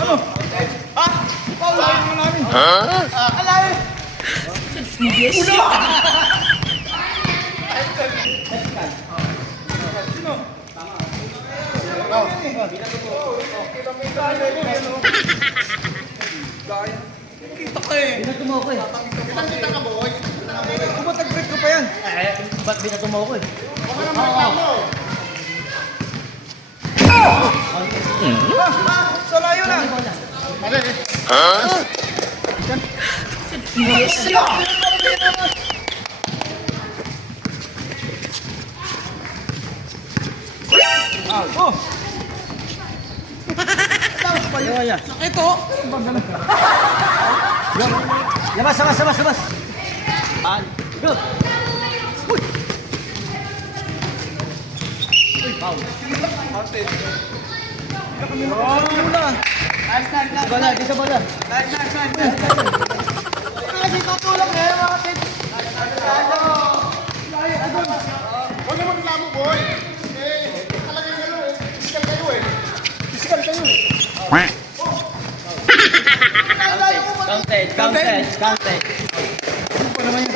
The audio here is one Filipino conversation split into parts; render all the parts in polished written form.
Ano? Ha? Paul, mo namin. Alay! Ulo! Sino? Kita ko eh. Binato mo ako eh. Kita ka, boy. Kung ba't nag-break ko pa yan? Ba't binato mo ako eh? Okay naman mo. Sa layo na. Oh! Ito! Labas. Go! Foul. Dito bola. Kasi tutulong eh, mga kapit. Huwag naman reklamo, boy. Eh, talaga yung ano, physical kayo eh. Physical kayo eh. Counted. Ano pa naman yun?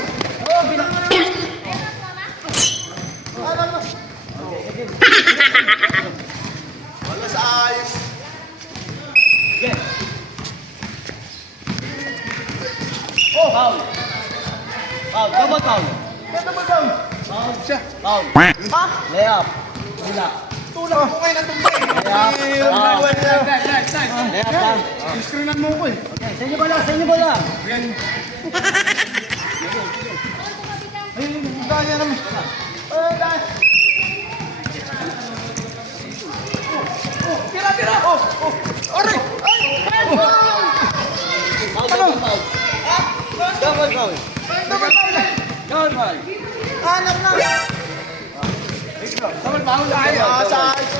Wala sa ayos. Foul. Double foul. Kaya naman daw. Siya. Foul. Ha? Layup. Wala. Tulak ko kayo ng tumbay. Layup pa. Screenan mo ko eh. Okay, sa inyo bola. Ay, dahil naman. Ay, dahil. Tira. Aray! Ay! Ano? Double foul. Anak na! Double foul tayo. Sa ayos.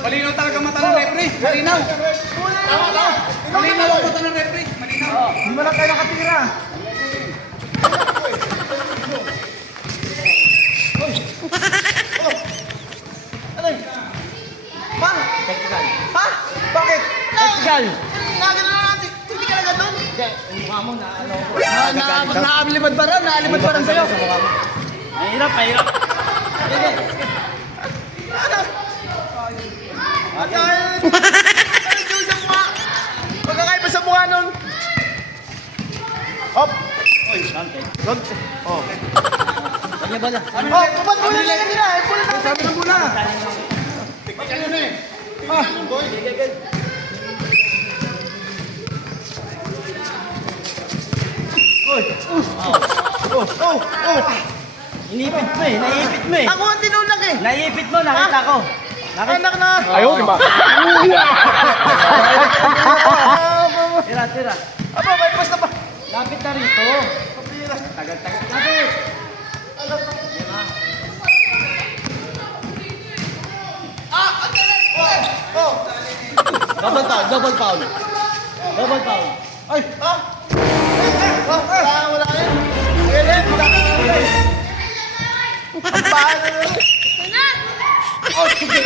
Malinaw talaga mata ng referee. Malinaw. Malinaw ang mata ng referee. Malinaw. Hindi mo lang tayo nakatira. Ano yun? Pa? Technical. Ha? Bakit? Technical. Nagano na natin. Hindi ka lang ganun. Hindi, yung mukha mo na ano ko. Naalibad pa rin. Naalibad pa rin sa'yo. Mahirap. Sige. Ano? Ano yung sa mukha? Magkakaiba sa mukha nun. Hop. Counted. Oh. Sa inyo bola. Oh, kupat muna na kanila. Pula na. Sabi ng muna. Ano na eh? Ah. Oh. Inipit mo eh. Naiipit mo eh. Ako ang tinulak eh. Naiipit mo, nakita ko. Anak na. Ayaw, di ba? Tira. Aba, may pas na ba? Lapit na rito. Tagal. Lapit. Oh. Double foul. Ay. Ha? Wala yan. Wala yan. Ang paano na. Oh, sige.